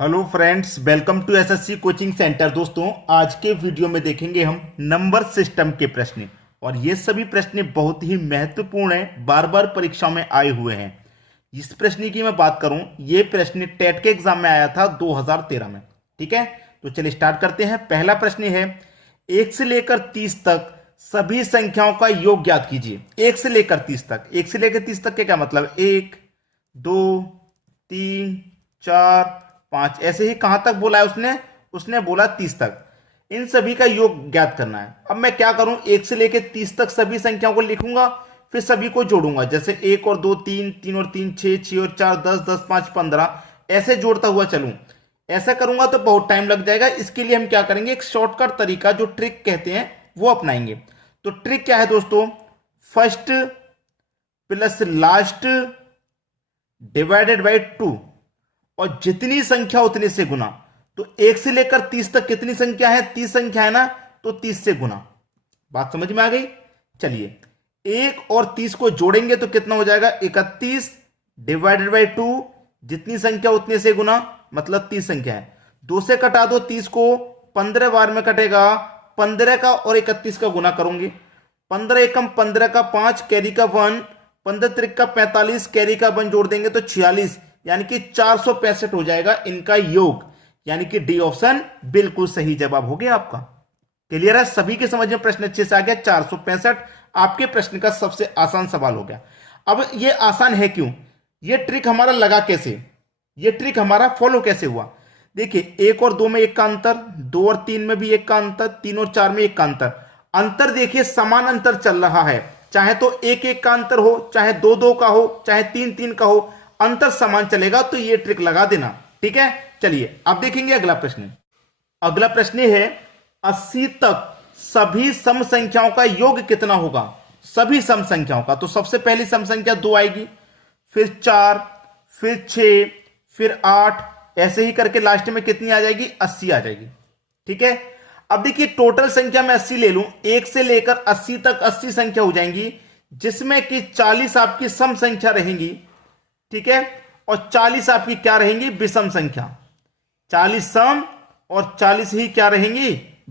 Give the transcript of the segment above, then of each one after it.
Hello friends, welcome to SSC coaching centre. दोस्तों, आज के वीडियो में देखेंगे हम नंबर सिस्टम के प्रश्न। और ये सभी प्रश्न बहुत ही महत्वपूर्ण हैं, बार बार परीक्षाओं में आए हुए हैं। इस प्रश्न की मैं बात करूं, ये प्रश्न टेट के एग्जाम में आया था 2013 में। ठीक है, तो चलिए स्टार्ट करते हैं। पहला प्रश्न है, 1 से लेकर 30 तक सभी संख्याओं का योग ज्ञात कीजिए। 1 से लेकर 30 तक, 1 से लेकर 30 तक के क्या मतलब, 1 2 3 4 5, ऐसे ही कहां तक बोला है उसने उसने बोला 30 तक। इन सभी का योग ज्ञात करना है। अब मैं क्या करूं, 1 से लेकर 30 तक सभी संख्याओं को लिखूंगा, फिर सभी को जोड़ूंगा। जैसे 1 और 2 3, 3 और 3 6, 6 और 4 10, 10 5 15, ऐसे जोड़ता हुआ चलूं। ऐसा करूंगा तो बहुत टाइम लग जाएगा। इसके लिए हम क्या करेंगे, एक शॉर्टकट तरीका जो ट्रिक कहते हैं वो अपनाएंगे। तो ट्रिक क्या है दोस्तों, first plus last divided by 2, और जितनी संख्या उतने से गुना। तो 1 से लेकर 30 तक कितनी संख्या है, 30 संख्या है ना, तो 30 से गुना। बात समझ में आ गई। चलिए 1 और 30 को जोड़ेंगे तो कितना हो जाएगा, 31 डिवाइडेड बाई 2, जितनी संख्या उतने से गुना, मतलब 30 संख्या है। 2 से कटा दो 30 को, 15 बार में कटेगा। 15 का और 31 का गुना करूंगे। 15 एकम 15 का 5, कैरी का 1, 15 त्रिक का 45, कैरी का 1 जोड़ देंगे तो 46, यानी कि 465 हो जाएगा इनका योग। यानी कि डी ऑप्शन बिल्कुल सही जवाब हो गया आपका। क्लियर है, सभी के समझ में प्रश्न अच्छे से आ गया। 465 आपके प्रश्न का सबसे आसान सवाल हो गया। अब ये आसान है क्यों, ये ट्रिक हमारा लगा कैसे, ये ट्रिक हमारा फॉलो कैसे हुआ। देखिए 1 और 2 में 1 का अंतर, 2 और 3 में भी 1 का अंतर, 3 और 4 में 1 का अंतर। अंतर देखिए समान अंतर चल रहा है, चाहे तो 1 1 का अंतर हो, चाहे 2 2 का हो, चाहे 3 3 का हो, अंतर समान चलेगा। तो ये ट्रिक लगा देना। ठीक है, चलिए अब देखेंगे अगला प्रश्न। अगला प्रश्न है, 80 तक सभी सम संख्याओं का योग कितना होगा। सभी सम संख्याओं का, तो सबसे पहली सम संख्या 2 आएगी, फिर 4, फिर 6, फिर 8, ऐसे ही करके लास्ट में कितनी आ जाएगी, 80 आ जाएगी। ठीक है, अब देखिए टोटल संख्या मैं 80 ले लूं, 1 से लेकर 80 तक 80 संख्या हो जाएंगी, जिसमें कि 40 आपकी सम संख्या रहेंगी। ठीक है, और 40 आपकी क्या रहेंगी, विषम संख्या। 40 सम और 40 ही क्या रहेंगी,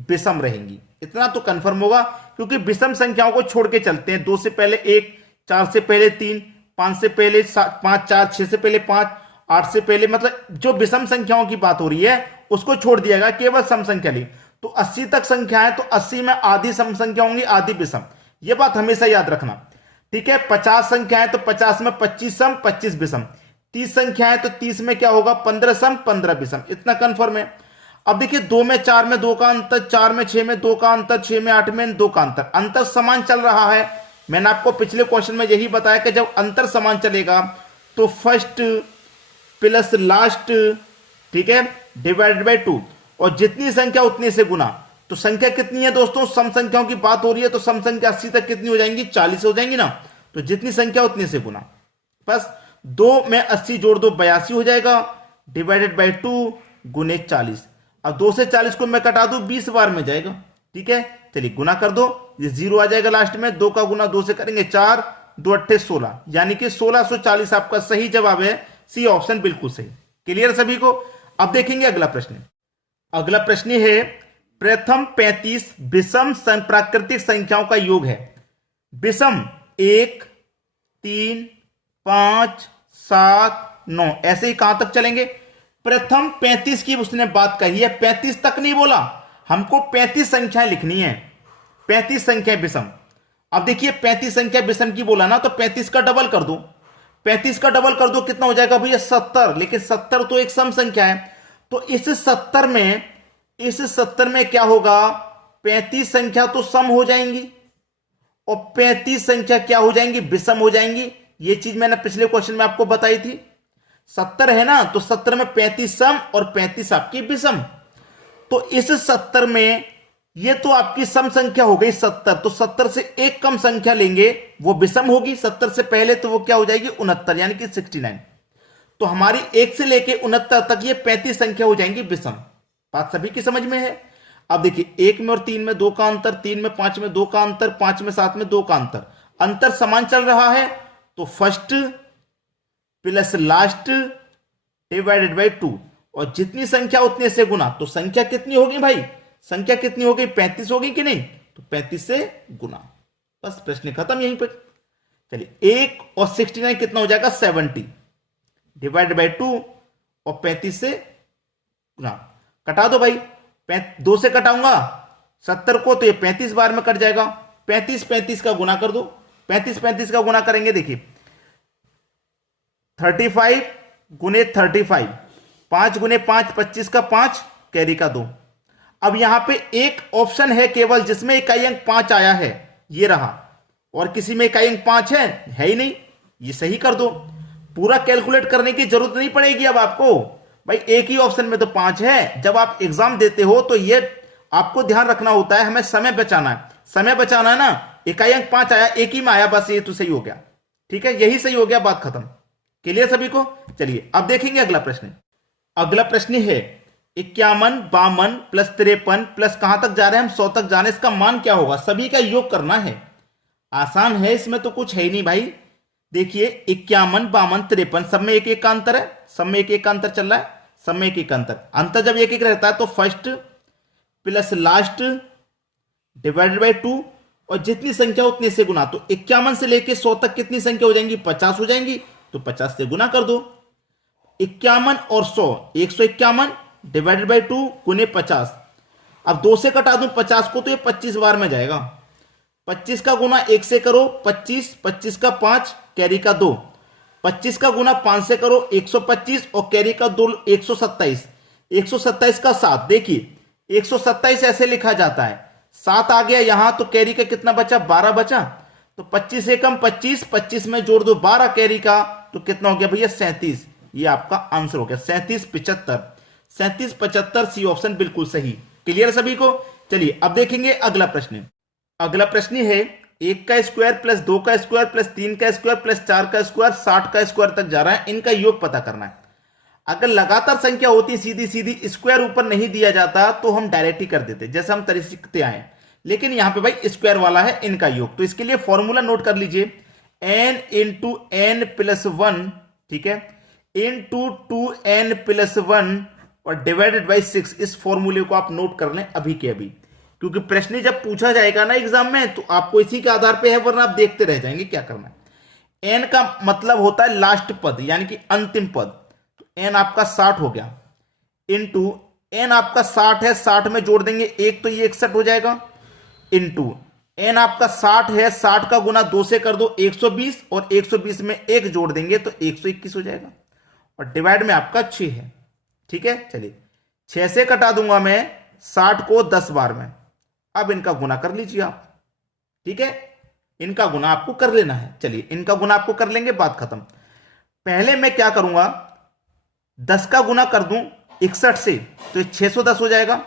विषम रहेंगी। इतना तो कंफर्म होगा, क्योंकि विषम संख्याओं को छोड़ के चलते हैं। 2 से पहले 1, 4 से पहले 3, 5 से पहले 5 4, 6 से पहले 5, 8 से पहले, मतलब जो विषम संख्याओं की बात हो रही है उसको छोड़ दिया गया, केवल सम संख्या ली। तो 80 तक संख्या है, तो 80 में आधी सम संख्या होंगी, आधी विषम। यह बात हमेशा याद रखना। ठीक है, 50 संख्या है तो 50 में 25 सम 25 विषम। 30 संख्या है तो 30 में क्या होगा, 15 सम 15 विषम। इतना कंफर्म है। अब देखिए 2 में 4 में 2 का अंतर, 4 में 6 में 2 का अंतर, 6 में 8 में 2 का अंतर। अंतर समान चल रहा है। मैंने आपको पिछले क्वेश्चन में यही बताया कि जब अंतर समान चलेगा तो फर्स्ट प्लस लास्ट, ठीक है, डिवाइडेड बाई 2, और जितनी संख्या उतने से गुना। तो संख्या कितनी है दोस्तों, सम संख्याओं की बात हो रही है, तो सम संख्या 80 तक कितनी हो जाएंगी, 40 हो जाएंगी ना। तो जितनी संख्या उतने से गुना। बस 2 में 80 जोड़ दो 82 हो जाएगा, डिवाइडेड बाई 2 गुने 40। अब 2 से 40 को मैं कटा दूं 20 बार में जाएगा। ठीक है, चलिए गुना कर दो, ये 0 आ जाएगा लास्ट में। 2 का गुना 2 से करेंगे 4, 2 8 16, यानी कि 1640 आपका सही जवाब है। सी ऑप्शन बिल्कुल सही। क्लियर सभी को। अब देखेंगे अगला प्रश्न। अगला प्रश्न है, प्रथम 35 विषम प्राकृतिक संख्याओं का योग है। विषम 1 3 5 7 9, ऐसे ही कहां तक चलेंगे। प्रथम 35 की उसने बात कही है, 35 तक नहीं बोला, हमको 35 संख्याएं लिखनी है। 35 संख्या विषम। अब देखिए 35 संख्या विषम की बोला ना, तो 35 का डबल कर दो। 35 का डबल कर दो, कितना हो जाएगा भैया, 70। लेकिन 70 तो एक सम संख्या है, तो इस 70 में क्या होगा, 35 संख्या तो सम हो जाएंगी और 35 संख्या क्या हो जाएंगी, विषम हो जाएंगी। ये चीज मैंने पिछले क्वेश्चन में आपको बताई थी। 70 है ना, तो 70 में 35 सम और 35 आपकी विषम। तो इस 70 में ये तो आपकी सम संख्या हो गई 70, तो 70 से एक कम संख्या लेंगे वो विषम होगी। 70 से पहले तो वो क्या हो जाएगी, 69, यानी कि 69। तो हमारी 1 से लेके 69 तक ये 35 संख्या हो जाएंगी विषम। बात सभी की समझ में है। अब देखिए 1 में और 3 में 2 का अंतर, 3 में 5 में 2 का अंतर, 5 में 7 में 2 का अंतर। अंतर समान चल रहा है, तो first plus last divided by 2, और जितनी संख्या उतने से गुना, तो संख्या कितनी होगी भाई, संख्या कितनी होगी, 35 होगी कि नहीं, तो 35 से गुना, बस प्रश्न खत्म यहीं पर। चलिए 1 और 69 कितना हो जाएगा 70, डिवाइड बाई 2 और 35 से गुना, कटा दो भाई, 2 से कटाऊंगा 70 को तो ये 35 बार में कट जाएगा, 35 35 का गुना कर दो, 35 35 का गुना करेंगे, देखिए 35 गुने 35, 5 गुने 5 25 का 5, कैरी का 2। अब यहां पे एक ऑप्शन है केवल जिसमें इकाई अंक 5 आया है, ये रहा, और किसी में इकाई अंक 5 है ही नहीं, ये सही कर दो, पूरा कैलकुलेट करने की जरूरत नहीं पड़ेगी अब आपको भाई, एक ही ऑप्शन में तो 5 है। जब आप एग्जाम देते हो तो ये आपको ध्यान रखना होता है, हमें समय बचाना है, समय बचाना है ना, इकाई अंक 5 आया, एक ही में आया, बस ये तो सही हो गया, ठीक है, यही सही हो गया, बात खत्म। क्लियर सभी को। चलिए अब देखेंगे अगला प्रश्न। अगला प्रश्न है 51 52 प्लस 53 प्लस कहां तक जा रहे हैं हम, 100 तक जा रहे हैं, इसका मान क्या होगा, सभी का योग करना है, आसान है, इसमें तो कुछ है ही नहीं भाई। देखिए 51 52 53 सब में एक एक का अंतर है, सब में एक एक का अंतर चल रहा है, सब में एक एक का अंतर जब एक एक रहता है तो first plus last divided by 2 और जितनी संख्या उतने से गुना, तो 51 से लेके 100 तक कितनी संख्या हो जाएंगी, 50 हो जाएंगी, तो 50 से गुना कर दो। 51 और 100 151 डिवाइडेड बाई 2 गुने 50, अब 2 से कटा दूं 50 को तो ये 25 बार में जाएगा, 25 का गुना 1 से करो 25, 25 का 5 कैरी का 2, 25 का गुना 5 से करो 125 और कैरी का 2 127, 127 का 7, देखिए 127 ऐसे लिखा जाता है, 7 आ गया यहां तो कैरी का कितना बचा 12 बचा, तो 25 से कम 25, 25 में जोड़ दो 12 कैरी का, तो कितना हो गया भैया 37, ये आपका आंसर हो गया 37 75, 37 75 सी ऑप्शन बिल्कुल सही। क्लियर सभी को। चलिए अब देखेंगे अगला प्रश्न। अगला प्रश्न है 1 का स्क्वायर प्लस 2 का स्क्वायर प्लस 3 का स्क्वायर प्लस 4 का स्क्वायर 60 का स्क्वायर तक जा रहा है, इनका योग पता करना है। अगर लगातार संख्या होती सीधी सीधी, स्क्वायर ऊपर नहीं दिया जाता तो हम डायरेक्ट ही कर देते, जैसे हम तरीके आए, लेकिन यहां पे भाई स्क्वायर वाला है इनका योग, तो इसके लिए फॉर्मूला नोट कर लीजिए, n इंटू एन प्लस 1, ठीक है, इंटू 2n प्लस 1 और डिवाइडेड बाई 6, इस फॉर्मूले को आप नोट कर लें अभी के अभी, क्योंकि प्रश्न जब पूछा जाएगा ना एग्जाम में तो आपको इसी के आधार पे है, वरना आप देखते रह जाएंगे क्या करना है। n का मतलब होता है लास्ट पद यानी कि अंतिम पद, तो n आपका 60 हो गया, इंटू n आपका 60 है, 60 में जोड़ देंगे एक तो ये 61 हो जाएगा, इंटू n आपका 60 है, 60 का गुना 2 से कर दो 120 और 120 में एक जोड़ देंगे तो 121 हो जाएगा, और डिवाइड में आपका 6 है, ठीक है। चलिए 6 से कटा दूंगा मैं 60 को 10 बार में, अब इनका गुना कर लीजिए आप, ठीक है, इनका गुना आपको कर लेना है। चलिए इनका गुना आपको कर लेंगे, बात खत्म। पहले मैं क्या करूंगा, 10 का गुना कर दूं 61 से तो 610 हो जाएगा,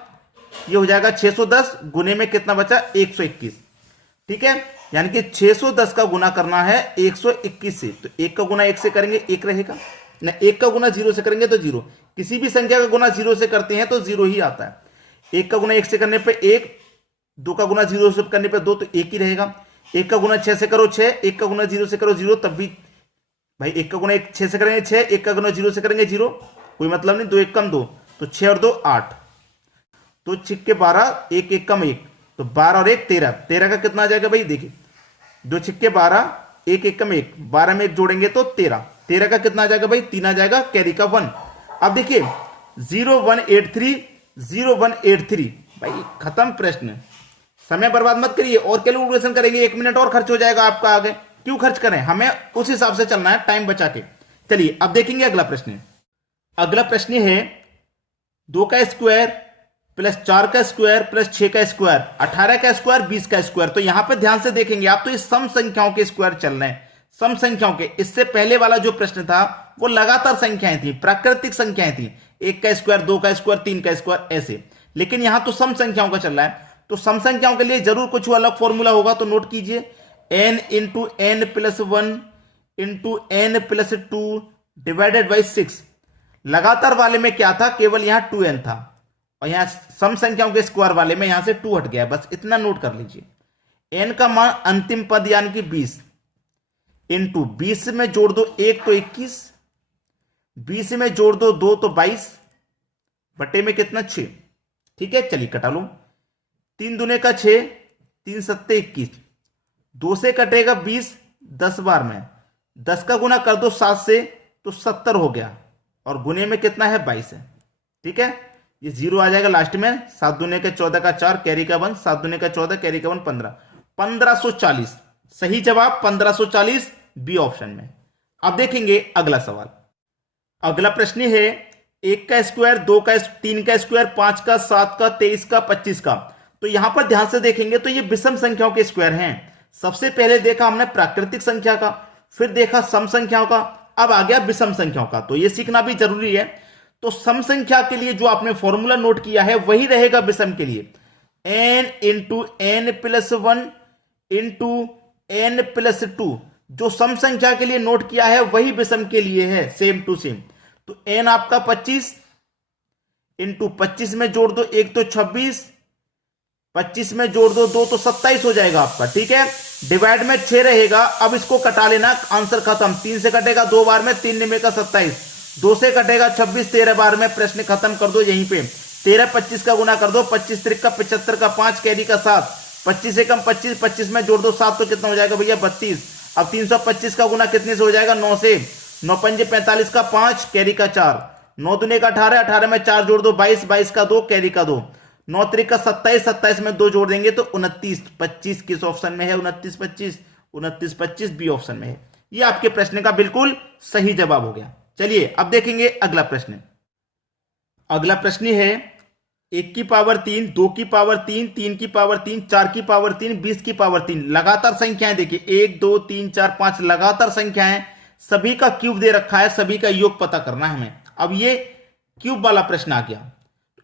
ये हो जाएगा 610 गुने में कितना बचा 121, ठीक है, यानी कि 610 का गुना करना है 121 से, तो 1 का गुना 1 से करेंगे 1 रहेगा ना, 1 का गुना 0 से करेंगे तो 0, किसी भी संख्या का गुना 0 से करते हैं तो 0 ही आता है। 1 का गुना 1 से करने पे 1, 2 का गुना 0 से करने पे 2, तो 1 ही रहेगा। 1 का गुना 6 से करो 6, 1 का गुना 0 से करो 0, तब भी भाई 1 का गुना 6 से करेंगे 6, 1 का गुना 0 से करेंगे 0, कोई मतलब नहीं, 2 1 कम 2, तो 6 और 2 8, तो 6 के 12, 1 1 कम 1, तो 12 और 1 13, 13 का कितना आ जाएगा भाई, देखिए 2 6 के 12, 1 1 कम 1, 12 में 1 जोड़ेंगे तो 13, 13 का कितना आ जाएगा भाई 3 आ जाएगा, कैरी का 1। अब देखिए 0183 0183, भाई खत्म प्रश्न, समय बर्बाद मत करिए और कैलकुलेशन करेंगे, 1 मिनट और खर्च हो जाएगा आपका, आगे क्यों खर्च करें, हमें उस हिसाब से चलना है टाइम बचा के। चलिए अब देखेंगे अगला प्रश्न। अगला प्रश्न है 2 का स्क्वायर प्लस 4 का स्क्वायर प्लस 6 का स्क्वायर 18 का स्क्वायर 20 का स्क्वायर, तो यहां पे ध्यान से देखेंगे आप, तो ये सम संख्याओं के स्क्वायर चल रहे हैं, सम संख्याओं के। इससे पहले वाला जो प्रश्न था वो लगातार संख्याएं थी, प्राकृतिक संख्याएं थी, 1 का स्क्वायर 2 का स्क्वायर 3 का स्क्वायर ऐसे, लेकिन यहां तो सम संख्याओं का चल रहा है, तो सम संख्याओं के लिए जरूर कुछ अलग फॉर्मूला होगा, तो नोट कीजिए, n into n plus 1 into n plus 2 divided by 6। लगातार वाले में क्या था, केवल यहां 2n था, और यहां सम संख्याओं के स्क्वायर वाले में यहां से 2 हट गया, बस इतना नोट कर लीजिए। n का मान अंतिम पद यानी कि 20 इंटू 20 में जोड़ दो 1 तो 21, 20 में जोड़ दो 2 तो 22, बटे में कितना 6। ठीक है, चलिए कटा लो। 3 दूने का 6, 3 सत्ते 21, 2 से कटेगा 20, 10 बार में 10 का गुना कर दो 7 से तो 70 हो गया, और गुने में कितना है 22 है। ठीक है, ये 0 आ जाएगा लास्ट में। 7 दूने के 14 का 4, कैरी का 1, 7 दूने का 14, कैरी का 1, 15, 1540 सही जवाब 1540 बी ऑप्शन में। अब देखेंगे अगला सवाल। अगला प्रश्न है 1 का स्क्वायर, 2 का 3 का स्क्वायर, 5 का, 7 का, 23 का, 25 का। तो यहां पर ध्यान से देखेंगे तो ये विषम संख्याओं के स्क्वायर हैं। सबसे पहले देखा हमने प्राकृतिक संख्या का, फिर देखा सम संख्याओं का, अब आ गया विषम संख्याओं का। तो ये सीखना भी जरूरी है। तो सम संख्या के लिए जो आपने फॉर्मूला नोट किया है वही रहेगा विषम के लिए, n into n plus 1 into n plus 2। जो सम संख्या के लिए नोट किया है वही विषम के लिए है, सेम टू सेम। तो n आपका 25 इंटू 25 में जोड़ दो 1 तो 26, 25 में जोड़ दो 2 तो 27 हो जाएगा आपका। ठीक है, डिवाइड में 6 रहेगा। अब इसको कटा लेना, आंसर खत्म। 3 से कटेगा 2 बार में, 3 निमे का 27, 2 से कटेगा 26, 13 बार में। प्रश्न खत्म कर दो यहीं पे। 13 25 का गुना कर दो, 25 त्रिक का 75 का 5, कैरी का 7, 25 से कम 25, 25 में जोड़ दो 7 तो कितना हो जाएगा भैया 32। अब 325 का गुना कितने से हो जाएगा 9 से, 9 पंजे 45 का 5, कैरी का 4, 9 दूने का 18, 18 में 4 जोड़ दो 22, 22 का 2, कैरी का 2, 9 त्रिक का 27, 27 में 2 जोड़ देंगे तो 29, 25 किस ऑप्शन में है 29 25, 29 25 बी ऑप्शन में है। ये आपके प्रश्न का बिल्कुल सही जवाब हो गया। चलिए अब देखेंगे अगला प्रश्न। अगला प्रश्न है 1 की पावर 3, 2 की पावर 3, 3 की पावर 3, 4 की पावर 3, 20 की पावर 3। लगातार संख्याएं देखिए 1 2 3 4 5 लगातार संख्याएं, सभी का क्यूब दे रखा है, सभी का योग पता करना है हमें। अब ये क्यूब वाला प्रश्न आ गया।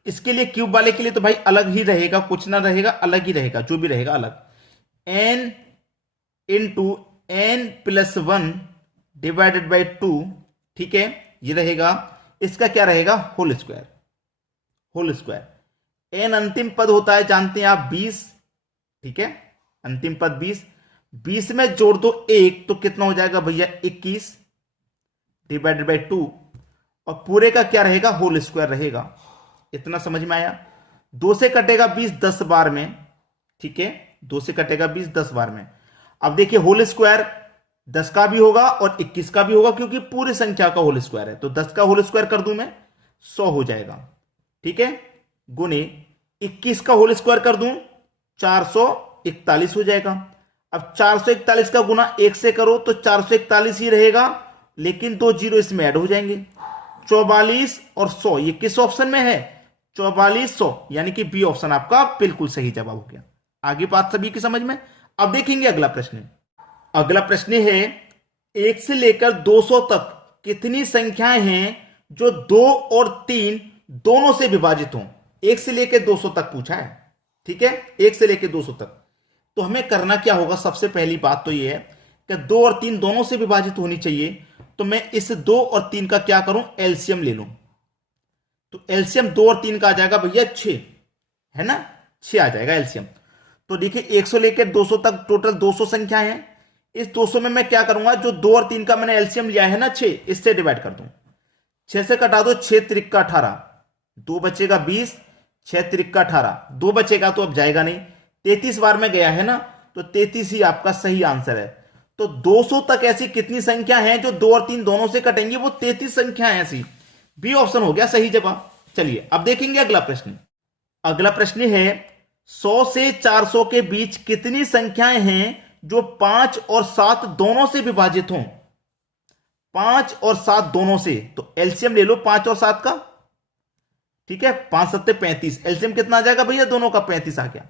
इसके लिए क्यूब वाले के लिए तो भाई अलग ही रहेगा, कुछ ना रहेगा, अलग ही रहेगा, जो भी रहेगा अलग। n into n plus 1 divided by 2। ठीक है, ये रहेगा। इसका क्या रहेगा whole square, whole square. N अंतिम पद होता है जानते हैं आप 20। ठीक है, अंतिम पद 20, 20 में जोड़ दो 1 तो कितना हो जाएगा भैया 21 डिवाइडेड बाई 2, और पूरे का क्या रहेगा होल स्क्वायर रहेगा। इतना समझ में आया। 2 से कटेगा 20 10 बार में। ठीक है, 2 से कटेगा 20 10 बार में। अब देखिए होल स्क्वायर 10 का भी होगा और 21 का भी होगा, क्योंकि पूरी संख्या का होल स्क्वायर है। तो 10 का होल स्क्वायर कर दूं मैं 100 हो जाएगा। ठीक है, गुने 21 का होल स्क्वायर कर दूं 441 हो जाएगा। अब 441 का गुना 1 से करो तो 441 ही रहेगा, लेकिन 2 जीरो इसमें ऐड हो जाएंगे। 44 और 100 ये किस ऑप्शन में है 44 100, यानी कि बी ऑप्शन आपका बिल्कुल सही जवाब हो गया। आगे बात सभी की समझ में। अब देखेंगे अगला प्रश्न। अगला प्रश्न है 1 से लेकर 200 तक कितनी संख्याएं हैं जो 2 और 3 दोनों से विभाजित हों। 1 से लेकर 200 तक पूछा है। ठीक है, 1 से लेकर 200 तक। तो हमें करना क्या होगा, सबसे पहली बात तो यह है कि 2 और 3 दोनों से विभाजित होनी चाहिए। तो मैं इस 2 और 3 का क्या करूं एलसीएम ले लूं। तो एलसीएम 2 और 3 का आ जाएगा भैया 6, है ना, 6 आ जाएगा एलसीएम। तो देखिए 1 से लेकर 200 तक टोटल 200 संख्या है। इस 200 में मैं क्या करूंगा, जो 2 और 3 का मैंने एलसीएम लिया है ना 6, इससे डिवाइड कर दूं। 6 से कटा दो 6 त्रिक का 18, 2 बचेगा 20, 6 त्रिक का 18, 2 बचेगा तो अब जाएगा नहीं। 33 बार में गया है ना, तो 33 ही आपका सही आंसर है। तो 200 तक ऐसी कितनी संख्या है जो 2 और 3 दोनों से कटेंगी, वो 33 संख्या है ऐसी। बी ऑप्शन हो गया सही जवाब। चलिए अब देखेंगे अगला प्रश्न। अगला प्रश्न है 100 से 400 के बीच कितनी संख्याएं हैं जो 5 और 7 दोनों से विभाजित हों। 5 और 7 दोनों से, तो एलसीएम ले लो 5 और 7 का। ठीक है, 5 7 35, एलसीएम कितना आ जाएगा भैया दोनों का 35 आ गया।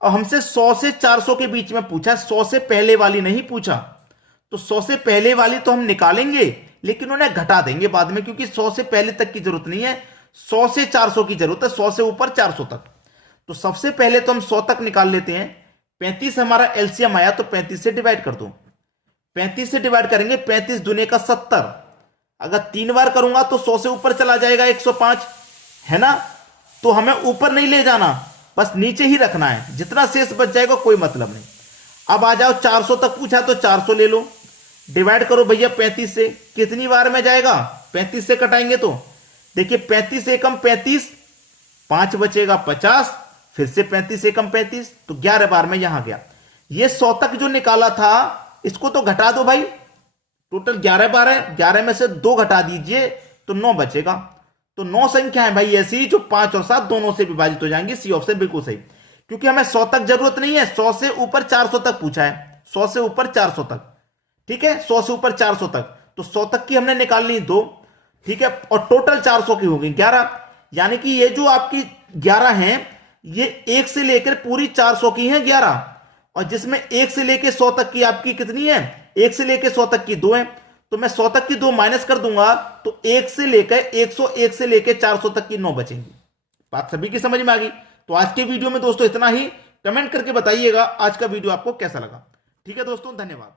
अब हमसे 100 से 400 के बीच में पूछा, 100 से पहले वाली नहीं पूछा। तो 100 से पहले वाली तो हम निकालेंगे, लेकिन उन्हें घटा देंगे बाद में, क्योंकि 100 से पहले तक की जरूरत नहीं है, 100 से 400 की जरूरत है, 100 से ऊपर 400 तक। तो सबसे पहले तो हम 100 तक निकाल लेते हैं। 35 हमारा एलसीएम आया, तो 35 से डिवाइड कर दो। 35 से डिवाइड करेंगे, 35 दूने का 70। अगर 3 बार करूंगा तो 100 से ऊपर चला जाएगा 105, है ना। तो हमें ऊपर नहीं ले जाना, बस नीचे ही रखना है। जितना शेष बच जाएगा कोई मतलब नहीं। अब आ जाओ 400 तक पूछा तो 400 ले लो, डिवाइड करो भैया 35 से। कितनी बार में जाएगा, 35 से कटाएंगे तो देखिए 35 से कम 35, 5 बचेगा 50, फिर से 35 एकम 35, तो 11 बार में यहां गया। ये 100 तक जो निकाला था इसको तो घटा दो भाई, टोटल 11 बार है, 11 में से 2 घटा दीजिए तो 9 बचेगा। तो 9 संख्या है भाई ऐसी जो 5 और 7 दोनों से विभाजित हो जाएंगी। सी ऑप्शन बिल्कुल सही, क्योंकि हमें 100 तक जरूरत नहीं है, 100 से ऊपर 400 तक पूछा है, 100 से ऊपर 400 तक, ठीक है, 100 से ऊपर 400 तक, तो 100 तक की हमने निकालनी 2, ठीक है, और टोटल 400 की होगी 11, यानी कि ये जो आपकी 11 हैं ये 1 से लेकर पूरी 400 की हैं 11, और जिसमें 1 से लेकर 100 तक की आपकी कितनी है, 1 से लेकर 100 तक की 2 है, तो मैं 100 तक की 2 माइनस कर दूंगा तो 1 से लेकर 101 से लेकर 400 तक की 9 बचेंगी। बात सभी की समझ में आ गई। तो आज के वीडियो में दोस्तों इतना ही। कमेंट करके बताइएगा आज का वीडियो आपको कैसा लगा। ठीक है दोस्तों, धन्यवाद।